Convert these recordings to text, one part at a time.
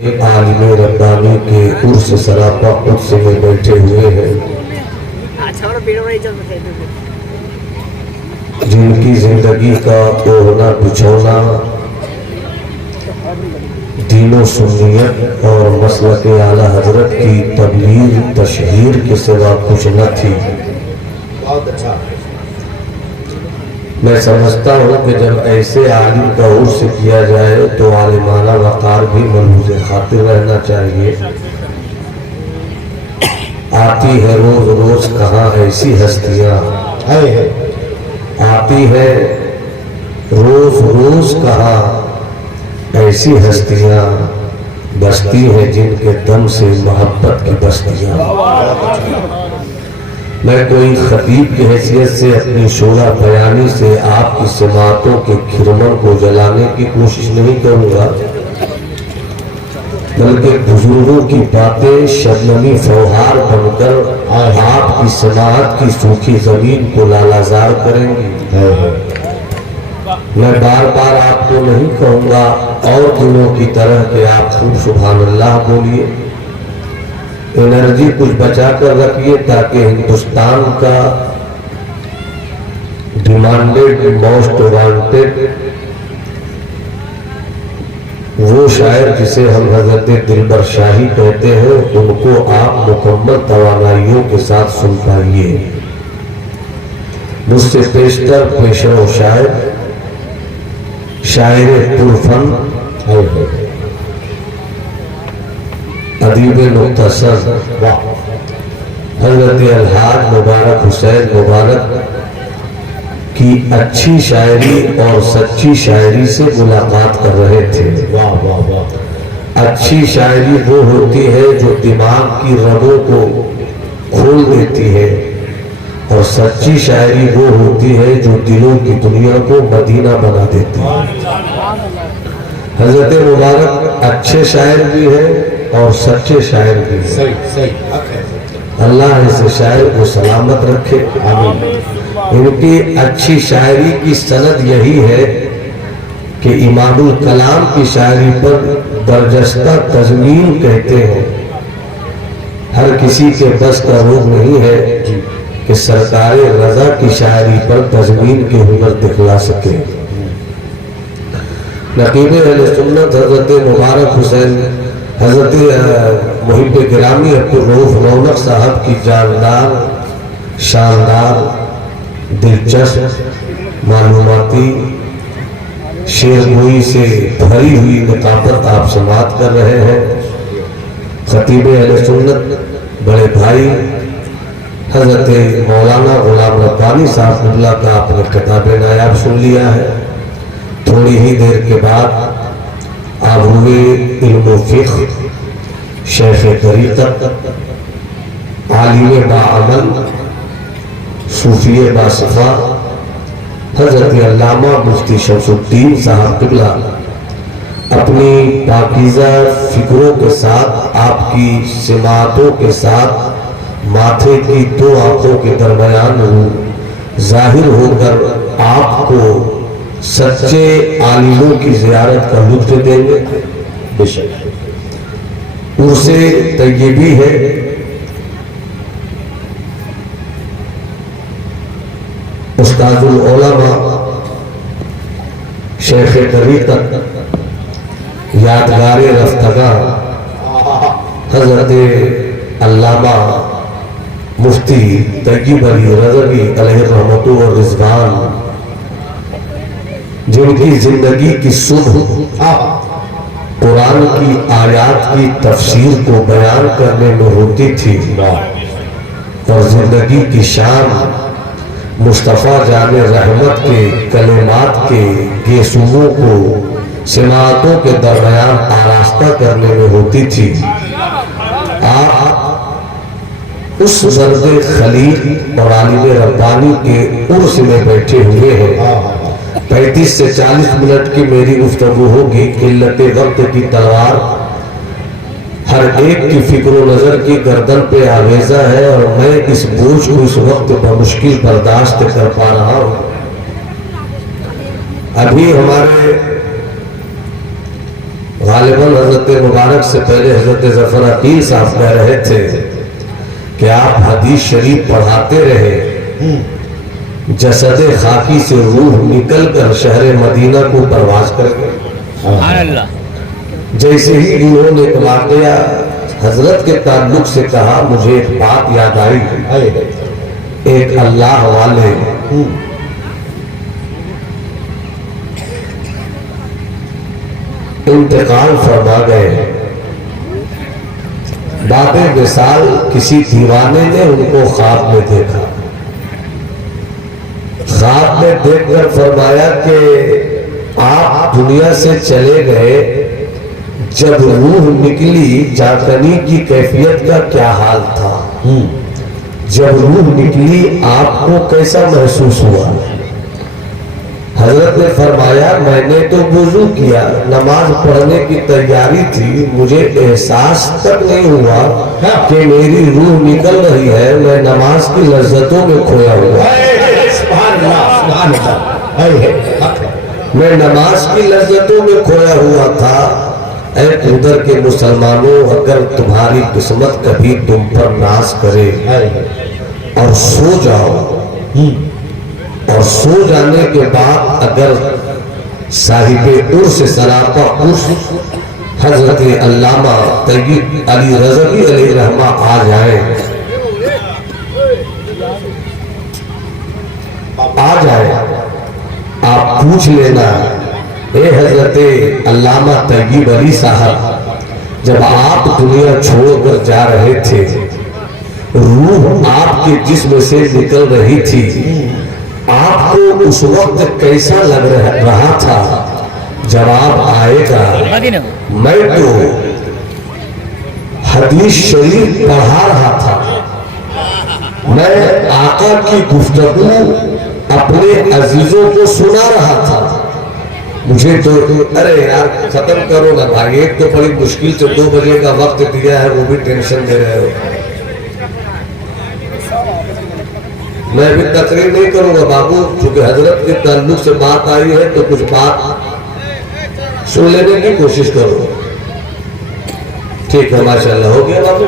عالم ربانی کے عرص سراپا قدس میں بیٹھے ہوئے ہیں، جن کی زندگی کا اوڑھنا بچھونا دین و سنیت اور مسلک اعلی حضرت کی تبلیغ تشہیر کے سوا کچھ نہ تھی۔ میں سمجھتا ہوں کہ جب ایسے عالم کا عرس کیا جائے تو عالمانہ وقار بھی ملحوظ خاطر رہنا چاہیے۔ آتی ہے روز روز کہاں ایسی ہستیاں، آتی ہے روز روز کہاں ایسی ہستیاں، بستی ہے جن کے دم سے محبت کی بستیاں۔ میں کوئی خطیب کی حیثیت سے اپنی شعلہ بیانی سے آپ کی سماعتوں کے کھرمن کو جلانے کی کوشش نہیں کروں گا، بلکہ بزرگوں کی باتیں شبنمی فوہار بن کر آپ کی سماعت کی سوکھی زمین کو لالازار کریں گی۔ میں بار بار آپ کو نہیں کہوں گا اور دنوں کی طرح کہ آپ خوب سبحان اللہ بولیے، انرجی کچھ بچا کر رکھیے تاکہ ہندوستان کا ڈیمانڈڈ موسٹ وانٹڈ وہ شاعر جسے ہم حضرت دلبر شاہی کہتے ہیں، ان کو آپ مکمل توانائیوں کے ساتھ سن پائیے۔ مجھ سے پیشتر پیشرو شاعر، شاعر پرفن، ادیب مختصر حضرت الحاج مبارک حسین مبارک کی اچھی شاعری اور سچی شاعری سے ملاقات کر رہے تھے۔ اچھی شاعری وہ ہوتی ہے جو دماغ کی رگوں کو کھول دیتی ہے، اور سچی شاعری وہ ہوتی ہے جو دلوں کی دنیا کو مدینہ بنا دیتی ہے۔ حضرت مبارک اچھے شاعر بھی ہیں اور سچے شاعر بھی ہیں۔ اللہ ایسے شاعر کو سلامت رکھے، ان کی اچھی شاعری کی سند یہی ہے کہ امام الکلام کی شاعری پر برجستہ تضمین کہتے ہیں۔ ہر کسی کے بس کا روگ نہیں ہے کہ سرکار رضا کی شاعری پر تضمین کے ہنر دکھلا سکے۔ نقیب اہل سنت حضرت مبارک حسین، حضرت محب گرامی عبدالرؤف رونق صاحب کی جاندار، شاندار، دلچسپ، معلوماتی، شعرگوئی سے بھری ہوئی نقابت آپ سماعت کر رہے ہیں۔ خطیب اہل سنت بڑے بھائی حضرت مولانا غلام ربانی صاحب اللہ کا آپ نے خطاب نایاب سن لیا ہے۔ تھوڑی ہی دیر کے بعد آپ ہوئے علم و فقہ، شیخ طریقت، عالم باعمل، صوفی باصفا حضرت علامہ مفتی شمس الدین صاحب قبلہ اپنی پاکیزہ فکروں کے ساتھ، آپ کی سماعتوں کے ساتھ ماتھے کی دو آنکھوں کے درمیان ظاہر ہو کر آپ کو سچے عالموں کی زیارت کا لطف دیں گے۔ بے شک عرس طیبی ہے، استاد العلماء، شیخ طریقت، یادگار رفتگاں حضرت علامہ مفتی طیب علی رضوی علیہ رحمت و رضوان، جن کی زندگی کی صبح قرآن کی آیات کی تفسیر کو بیان کرنے میں ہوتی تھی، اور زندگی کی شان مصطفیٰ جان رحمت کے کلمات کے گیسوؤں کو سماعتوں کے درمیان آراستہ کرنے میں ہوتی تھی۔ آپ اس زرد خلیل اور عالم ربانی کے عرس میں بیٹھے ہوئے ہیں۔ 35 سے 40 منٹ کی میری گفتگو ہوگی۔ قلت وقت کی تلوار ہر ایک کی فکر و نظر کی گردن پہ آویزہ ہے، اور میں اس بوجھ کو اس وقت بمشکل برداشت کر پا رہا ہوں۔ ابھی ہمارے غالباً حضرت مبارک سے پہلے حضرت ظفر عقیل صاحب کہہ رہے تھے کہ آپ حدیث شریف پڑھاتے رہے، جسد خاکی سے روح نکل کر شہر مدینہ کو پرواز کر گئے۔ جیسے ہی انہوں نے ایک واقعہ حضرت کے تعلق سے کہا، مجھے ایک بات یاد آئی۔ ایک اللہ والے انتقال فرما گئے۔ باب مثال کسی دیوانے نے ان کو خواب میں دیکھا، خواب میں دیکھ کر فرمایا کہ آپ دنیا سے چلے گئے، جب روح نکلی جاکنی کی کیفیت کا کیا حال تھا؟ جب روح نکلی آپ کو کیسا محسوس ہوا؟ حضرت نے فرمایا میں نے تو وضو کیا، نماز پڑھنے کی تیاری تھی، مجھے احساس تک نہیں ہوا کہ میری روح نکل رہی ہے، میں نماز کی لذتوں میں کھویا ہوا، میں نماز کی لذتوں میں کھویا ہوا تھا۔ اے ادھر کے مسلمانوں، اگر تمہاری قسمت کبھی تم پر ناز کرے اور سو جاؤ، اور سو جانے کے بعد اگر صاحب عرس سراپا عرس حضرت علامہ طیب علی رضوی علیہ رحمہ آ جائے، آپ پوچھ لینا، اے حضرت علامہ طیب علی صاحب، جب آپ دنیا چھوڑ کر جا رہے تھے، روح آپ کے جسم سے نکل رہی تھی، آپ کو اس وقت کیسا لگ رہا تھا؟ جواب آئے گا، میں تو حدیث شریف پڑھا رہا تھا، میں آقا کی گفتگو اپنے عزیزوں کو سنا رہا تھا، مجھے تو ارے یار ختم کرو نا بھائی، ایک تو بڑی مشکل سے 2 بجے کا وقت دیا ہے، وہ بھی ٹینشن دے رہے ہو۔ میں بھی تقریر نہیں کروں گا بابو، چونکہ حضرت کے تعلق سے بات آئی ہے تو کچھ بات سن لینے کی کوشش کرو۔ ٹھیک ہے، ماشاءاللہ ہو گیا بابو۔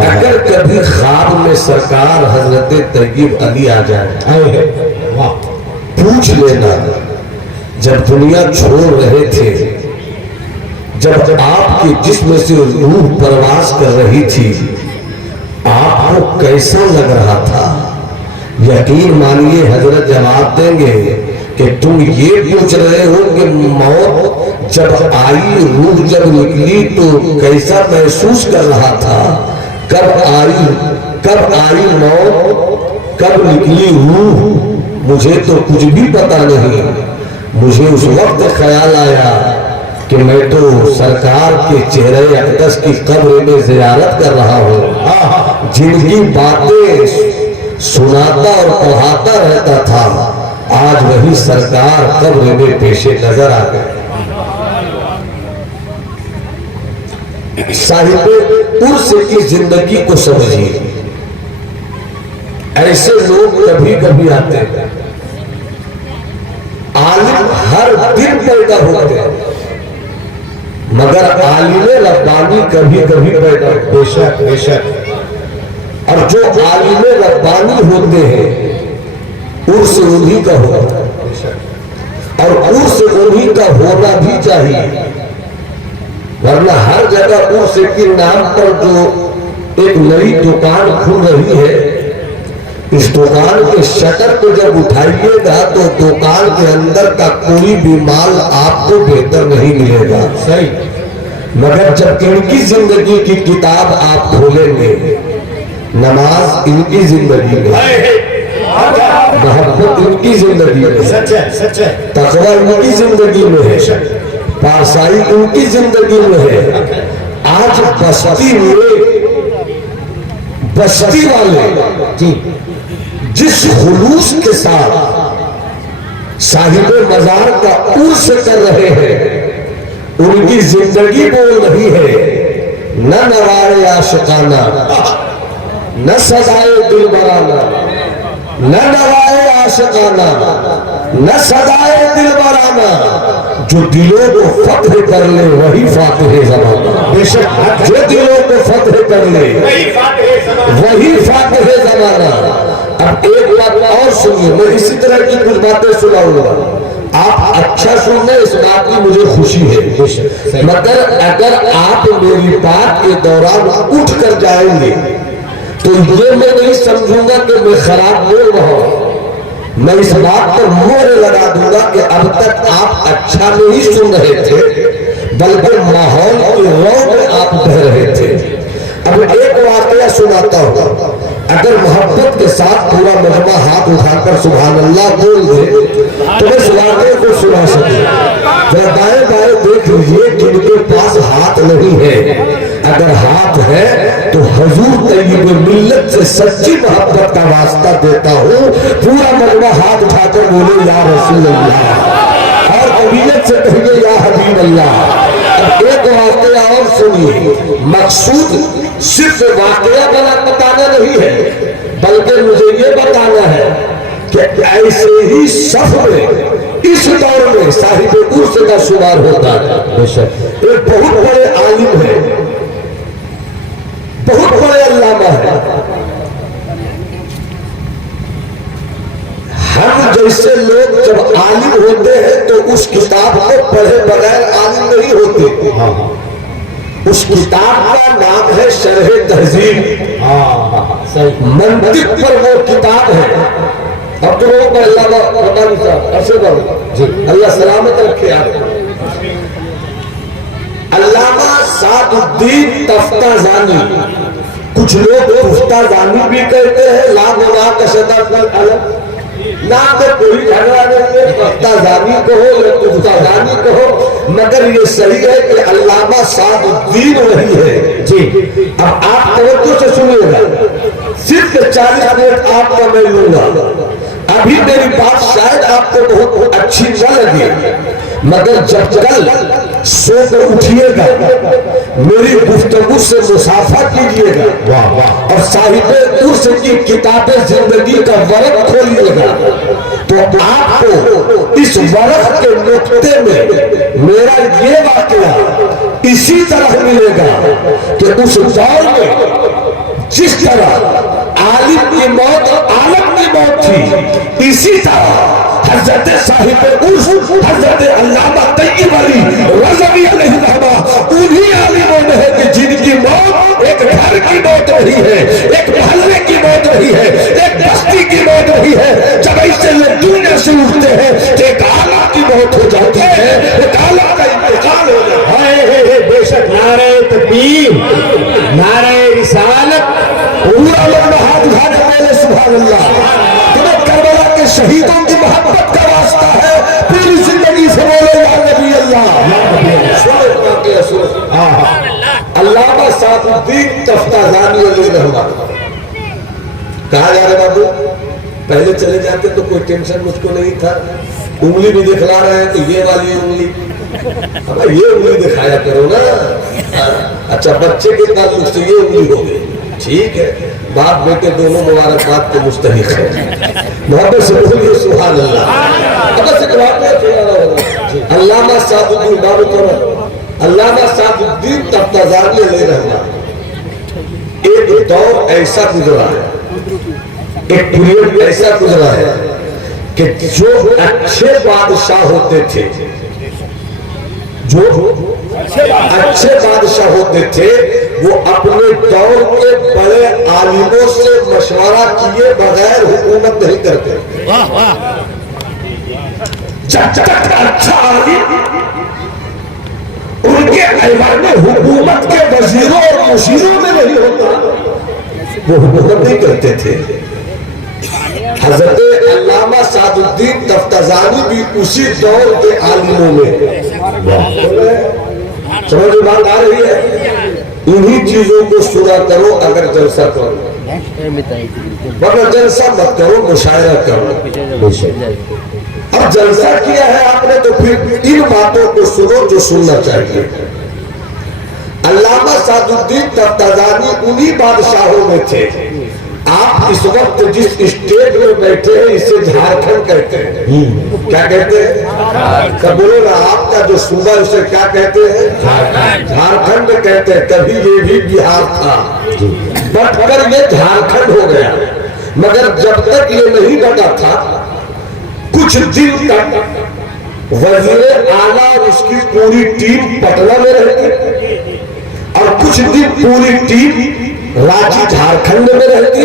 اگر کبھی خواب میں سرکار حضرت طیب علی آ جائے، پوچھ لینا، جب دنیا چھوڑ رہے تھے، جب آپ کے جسم سے روح پرواز کر رہی تھی، آپ کو کیسا لگ رہا تھا؟ یقین مانیے حضرت جواب دیں گے کہ تم یہ پوچھ رہے ہو کہ موت جب آئی، روح جب نکلی تو کیسا محسوس کر رہا تھا؟ کب آئی موت، کب نکلی روح، مجھے تو کچھ بھی پتا نہیں۔ مجھے اس وقت خیال آیا کہ میں تو سرکار کے چہرے اقدس کی قبر میں زیارت کر رہا ہوں، جن کی باتیں سناتا اور پڑھاتا رہتا تھا، آج وہی سرکار قبر میں پیش نظر آ گئے۔ صاحب عرس کی زندگی کو سمجھیے، ایسے لوگ کبھی کبھی آتے ہیں، عالم ہر دن پیدا ہوتے ہیں، مگر عالم ربانی کبھی کبھی پیدا ہوتے ہیں۔ بے شک بے شک، اور جو عالم ربانی ہوتے ہیں عرس انہی کا ہوتا ہے، اور عرس انہی کا ہونا بھی چاہیے، ورنہ ہر جگہ عرس کے نام پر جو ایک نئی دکان کھل رہی ہے، اس دکان کے شٹر کو جب اٹھائیے گا تو دکان کے اندر کا کوئی بھی مال آپ کو بہتر نہیں ملے گا، صحیح، مگر جب ان کی زندگی کی کتاب آپ کھولیں گے، نماز ان کی زندگی میں، محبت ان کی زندگی میں، تقوی ان کی زندگی میں ہے، پارسائی ان کی زندگی میں ہے۔ آج بستی والے جس خلوص کے ساتھ صاحب مزار کا عرس کر رہے ہیں، ان کی زندگی بول رہی ہے، نہ نوارے عاشقانہ، نہ سزائے دل برانا، نہ نوائے عاشقانہ نہ سدائے دلبرانہ، جو دلوں کو فتح کر لے وہی فاتح زمانہ، بے شک جو دلوں کو فتح کر لے وہی فاتح زمانہ۔ اب ایک بات اور سنیے، میں اسی طرح کی کچھ باتیں سناؤں گا، آپ اچھا سنیں، اس بات کی مجھے خوشی ہے، مگر اگر آپ میری بات کے دوران اٹھ کر جائیں گے تو یہ میں نہیں سمجھوں گا کہ میں خراب بول رہا ہوں، میں اس بات پر مہر لگا دوں گا کہ اب تک آپ اچھا نہیں سن رہے تھے بلکہ ماحول کی رو میں آپ بہ رہے تھے۔ اب ایک واقعہ سناتا ہوں، اگر محبت کے ساتھ پورا مجمع ہاتھ اٹھا کر سبحان اللہ بول دے تو میں اس واقعے کو سنا سکوں۔ ذرا دائیں بائیں دیکھ لیجیے جن کے پاس ہاتھ نہیں ہے، اگر ہاتھ ہے تو حضور طیب ملت سے سچی محبت کا واسطہ دیتا ہوں، پورا مجمع ہاتھ اٹھا کر بولے یا رسول اللہ، اور قبیلت سے کہیے یا حبیب اللہ۔ اب ایک واقعہ اور سنیے، مقصود صرف واقعہ بتانا نہیں ہے بلکہ مجھے یہ بتانا ہے کہ ایسے ہی صف میں اس دور میں صاحب عرف کا شمار ہوتا ہے، ایک بہت بڑے عالم ہے، بہت بڑے علامہ ہے، ہم جیسے لوگ جب عالم ہوتے ہیں تو اس کتاب کو پڑھے بغیر عالم نہیں ہوتے۔ اس کتاب کا نام ہے شرح تہذیب، منطق پر وہ کتاب ہے۔ اب تو وہ علامہ ربانی صاحب ایسے بڑھو، اللہ سلامت رکھے آپ کو، علامہ سعد الدین تفتازانی، کچھ لوگ تفتازانی بھی کہتے ہیں، لا گناہ کا شدہ الگ، نہ تو کوئی جھگڑا نہیں ہے، تفتازانی کہو یا تفتازانی کہو، مگر یہ صحیح ہے کہ علامہ سعد الدین وہی ہے۔ جی اب آپ توجہ سے سنیے گا، صرف 40 منٹ آپ کا میں لوں گا، ابھی میری بات شاید آپ کو بہت اچھی نہ لگے، مگر جب کل سو کر اٹھیے گا میری گفتگو سے مسافہ کیجیے گا اور صاحب عرف کی کتاب زندگی کا ورق کھولیے گا تو آپ کو اس ورق کے نقطے میں میرا یہ واقعہ اسی طرح ملے گا کہ اس دور میں جس طرح عالم کی موت عالم کی موت تھی، اسی طرح حضرت صاحب عرف حضرت علامہ طیب علی رضوی علیہ الرحمہ انہی عالموں میں ہے کہ جن کی موت ایک گھر کی موت رہی ہے، ایک محلے کی موت رہی ہے، ایک بستی کی موت رہی ہے۔ جب ایسے لوگ دنیا سے اٹھتے ہیں تو ایک آلہ کی موت ہو جاتی ہے، ایک آلہ کا انتقال ہو جاتا ہے۔ بے شک نعرہ تکبیر، نعرہ رسالت، پورا لوگ ہاتھ اٹھا کر بولے سبحان اللہ۔ تمہیں کربلا کے شہیدوں کی محبت کا واسطہ ہے، پوری زندگی سے بولے یا نبی اللہ۔ علامہ سعد الدین تفتازانی علیہ الرحمہ، کہا جا رہا بابو پہلے چلے جاتے تو کوئی ٹینشن مجھ کو نہیں تھا، انگلی بھی دکھلا رہے ہیں تو یہ والی انگلی، اب یہ انگلی دکھایا کرو نا، اچھا بچے کے تعلق سے یہ انگلی ہو گئی، ٹھیک ہے، باپ بیٹے دونوں مبارکباد کے مستحق ہیں، محبت سے بولیے سبحان اللہ۔ علامہ سعد الدین بابو کرو، علامہ سعد الدین تفتازانی علیہ الرحمہ، ایک دور ایسا گزرا ہے، ایک پیریڈ ایسا گزرا ہے کہ جو اچھے بادشاہ ہوتے تھے، جو اچھے بادشاہ ہوتے تھے وہ اپنے دور کے بڑے عالموں سے مشورہ کیے بغیر حکومت نہیں کرتے۔ جب تک اچھا عالم ان کے ایوان حکومت کے وزیروں اور مشیروں میں نہیں ہوتا وہ حکومت نہیں کرتے تھے۔ حضرت علامہ سعد الدین تفتازانی بھی اسی دور کے عالموں میں، سمجھ میں بات آ رہی ہے؟ انہی چیزوں کو سنا کرو اگر جلسہ کرو، مگر جلسہ مت کرو، مشاعرہ کرو۔ اب جلسہ کیا ہے آپ نے تو پھر ان باتوں کو سنو جو سننا چاہیے۔ علامہ سعد الدین تفتازانی انہی بادشاہوں میں تھے، آپ اس وقت جس اسٹیٹ میں بیٹھے ہیں اسے جھارکھنڈ کہتے ہیں. کیا کہتے ہیں؟ کب بولو نا, آپ کا جو صوبہ اسے کیا کہتے ہیں؟ جھارکھنڈ کہتے ہیں. کبھی یہ بھی بہار تھا, بٹ کر یہ جھارکھنڈ ہو گیا. مگر جب تک یہ نہیں بنا تھا کچھ دن تک وزیر اعلیٰ اور اس کی پوری ٹیم پٹنہ میں رہتی اور کچھ دن پوری ٹیم رانچی جھارکھنڈ میں رہتی.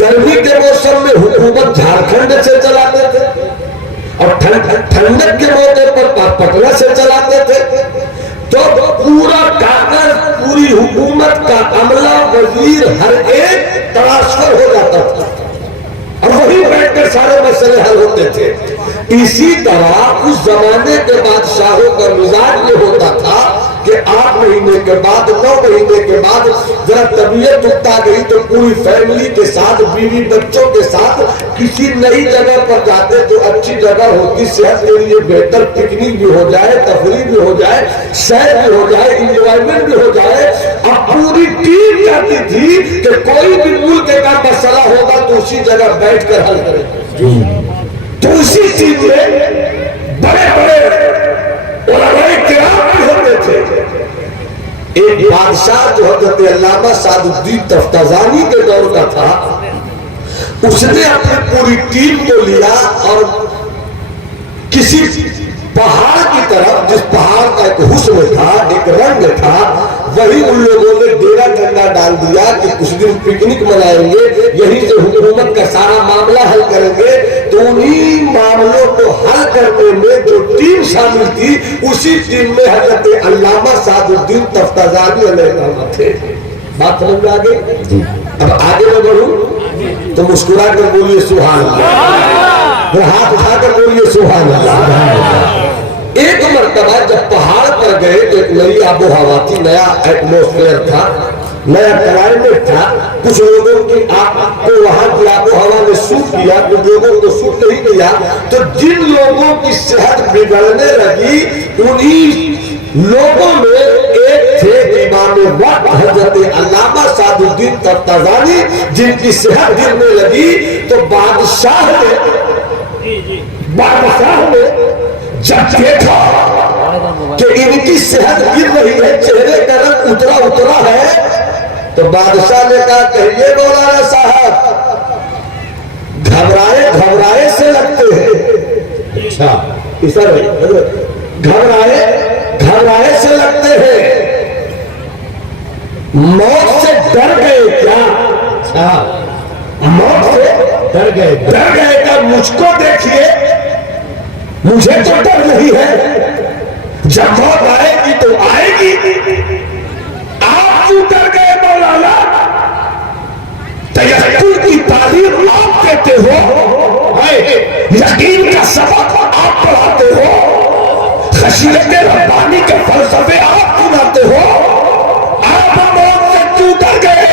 گرمی کے موسم میں حکومت جھارکھنڈ سے چلاتے تھے اور ٹھنڈک کے موقع پر پٹنہ سے چلاتے تھے. تو پورا کاغذ, پوری حکومت کا عملہ, وزیر ہر ایک ٹرانسفر ہو جاتا تھا اور وہی بیٹھ کر سارے مسئلے حل ہوتے تھے. اسی طرح اس زمانے کے بادشاہوں کا مزاج یہ ہوتا تھا کہ 8 مہینے کے بعد 9 مہینے کے بعد ذرا طبیعت اکتا گئی تو پوری فیملی کے ساتھ, بیوی بچوں کے ساتھ کسی نئی جگہ پر جاتے جو اچھی جگہ ہوتی, صحت کے لیے بہتر, پکنک بھی ہو جائے, تفریح بھی ہو جائے, سیر بھی ہو جائے, انجوائمنٹ بھی ہو جائے. اب پوری ٹیم چاہتی تھی کہ کوئی بھی ملک کا مسئلہ ہوگا تو اسی جگہ بیٹھ کر حل کرے. تو اسی ٹیم میں بڑے بڑے علماء کرام بھی ہوتے تھے. ایک بادشاہ جو حضرت علامہ سعد الدین تفتازانی کے دور کا تھا, اس نے اپنی پوری ٹیم کو لیا اور کسی پہاڑ کی طرف, جس پہاڑ کا ایک حسن تھا, ایک رنگ تھا, وہی ان لوگوں نے ڈیرا ڈنڈا ڈال دیا کہ کچھ دن پکنک منائیں گے, یہی سے حکومت کا سارا معاملہ حل کریں گے. تو انہی معاملوں کو حل کرنے میں جو ٹیم شامل تھی, اسی ٹیم میں حضرت علامہ سعد الدین تفتازانی علیہ السلام تھے. بات سمجھ میں آ گئی؟ اب آگے میں بڑھوں تو مسکرا کر بولیے سبحان اللہ, ہاتھ اٹھا کر بولیے سبحان اللہ. ایک مرتبہ جب پہاڑ پر گئے تو ایک نئی آب و ہوا تھی, نیا ایٹموسفیئر تھا, نیا کلائمیٹ تھا. کچھ لوگوں کی آپ کو وہاں کی آب و ہوا نے سوٹ کیا, کچھ لوگوں کو سوٹ نہیں کیا. تو جن لوگوں کی صحت بگڑنے لگی انہی لوگوں میں ایک تھے امام وقت حضرت علامہ سعد الدین تفتازانی, جن کی صحت گرنے لگی. تو بادشاہ نے جب دیکھا کہ ان کی صحت گر رہی ہے, چہرے کا رنگ اترا ہے, تو بادشاہ نے کہا کہیے مولانا صاحب, گھبرائے سے لگتے ہیں. اچھا گھبرائے سے لگتے ہیں, موت سے ڈر گئے کیا؟ اچھا موت سے ڈر گئے کیا؟ مجھ کو دیکھیے, مجھے تو ڈر نہیں ہے, جب موت آئے گی تو آئے گی. آپ کیوں ڈر گئے مولانا؟ تیقن کی تعلیم آپ کہتے ہو, یقین کا سبق آپ پڑھاتے ہو, خشیت ربانی کے فلسفے آپ سناتے ہو, آپ موت سے کیوں ڈر گئے؟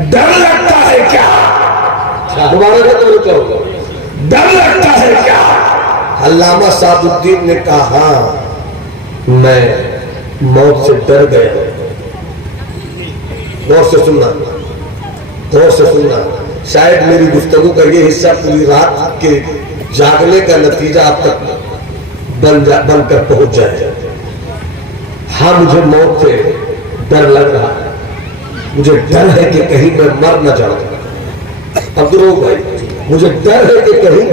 ڈر لگتا ہے کیا؟ ڈر لگتا ہے کیا؟ علامہ سعد الدین نے کہا ہاں میں موت سے ڈر گیا. غور سے سننا, شاید میری گفتگو کا یہ حصہ پوری رات کے جاگنے کا نتیجہ آپ تک بن کر پہنچ جائے. ہاں مجھے موت سے ڈر لگ رہا ہے, مجھے ڈر ہے کہ کہیں میں مر نہ جاؤں. عبدالرؤف بھائی, مجھے ڈر ہے کہ کہیں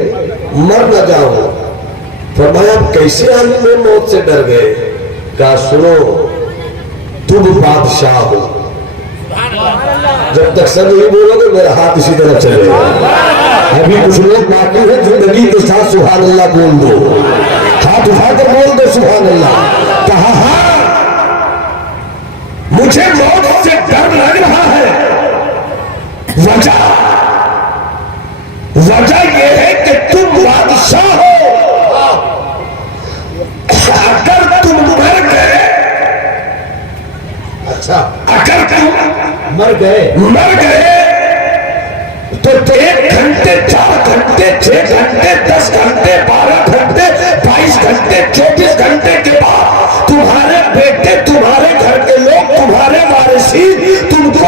مر نہ جاؤں. فرمایا کیسے عالم میں موت سے ڈر گئے؟ کہا سنو, تم بادشاہ ہو, جب تک سب نہیں بولو گے میرا ہاتھ اسی طرح چلے گا. ابھی کچھ لوگ باقی ہیں زندگی کے ساتھ سبحان اللہ بول دو, ہاتھ اٹھا کر بول دو سبحان اللہ. کہا ہاں مجھے موت سے ڈر لگ رہا ہے, وجہ یہ ہے کہ تم بادشاہ ہو, اگر تم مر گئے, اچھا اگر تم مر گئے تو 1 گھنٹے 4 گھنٹے 6 گھنٹے 10 گھنٹے 12 گھنٹے 22 گھنٹے 24 گھنٹے کے بعد تمہارے بیٹے, تمہارے گھر کے لوگ, تمہارے وارثین تم کو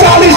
40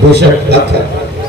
بے شک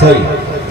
صحیح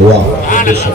واہ بے شک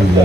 اللہ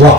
واہ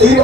3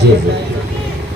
جی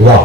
واہ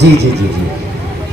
جی جی جی جی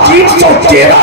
313